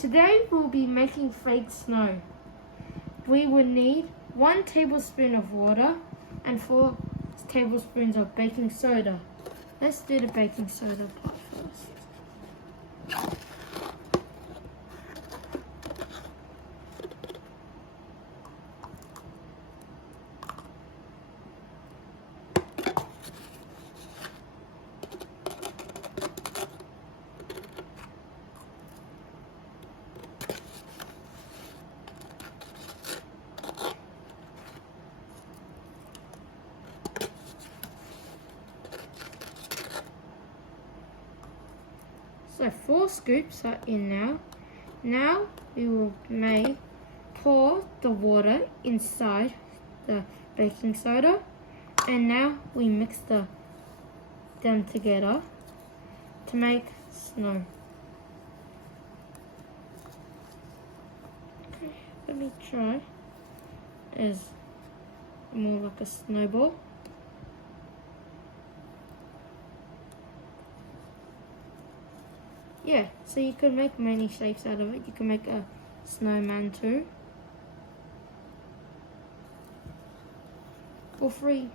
Today we'll be making fake snow. We will need 1 tablespoon of water and 4 tablespoons of baking soda. Let's do the baking soda part first. So 4 scoops are in now. Now we will pour the water inside the baking soda, and now we mix them together to make snow. Okay, let me try. It's more like a snowball. Yeah, so you could make many shapes out of it. You can make a snowman too. Or 3